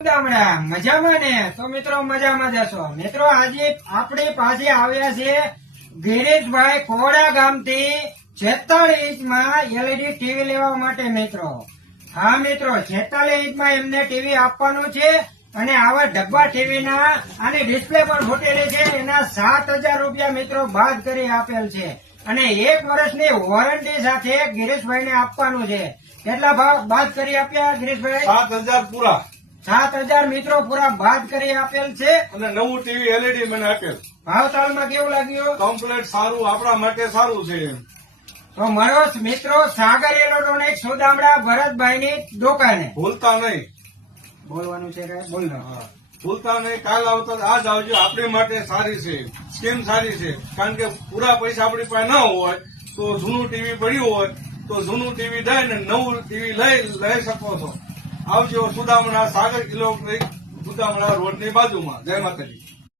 ગામડા મજામાં ને? તો મિત્રો મજામાં જશો. મિત્રો આજે આપણી પાસે આવ્યા છે ગિરીશભાઈ કોડા ગામથી 46 ઇંચમાં એલઈડી ટીવી લેવા માટે. મિત્રો હા મિત્રો 46 ઇંચમાં એમને ટીવી આપવાનું છે અને આવા ડબ્બા ટીવી ના આની ડિસ્પ્લે પણ ફૂટેલી છે. એના 7,000 રૂપિયા મિત્રો બાદ કરી આપેલ છે અને 1 વર્ષની વોરંટી સાથે ગિરીશભાઈ ને આપવાનું છે. કેટલા ભાવ બાદ કરી આપ્યા ગિરીશભાઈ? 7,000 પૂરા. 7,000 મિત્રો પૂરા બાદ કરી આપેલ છે અને નવું ટીવી એલઈડી મને આપેલ. ભાવતાલમાં કેવું લાગ્યું? કમ્પ્લેટ સારું, આપણા માટે સારું છે. તો મળો મિત્રો સાગર ઇલેક્ટ્રોનિક્સ સુદામડા ભરતભાઈ ની દુકાને. ભૂલતા નહીં, બોલવાનું છે કે બોલ દો. ભૂલતા નહીં. કાલ આવતા આજ આવજો. આપણી માટે સારી છે, સ્કીમ સારી છે. કારણ કે પૂરા પૈસા આપણી પાસે ન હોય તો જૂનું ટીવી પડ્યું હોય તો જૂનું ટીવી દઈને નવું ટીવી લઈ શકો છો. આવજો સુદામડા સાગર ઇલેક્ટ્રોનિક્સ સુદામડા રોડ ની બાજુમાં. જય માતાજી.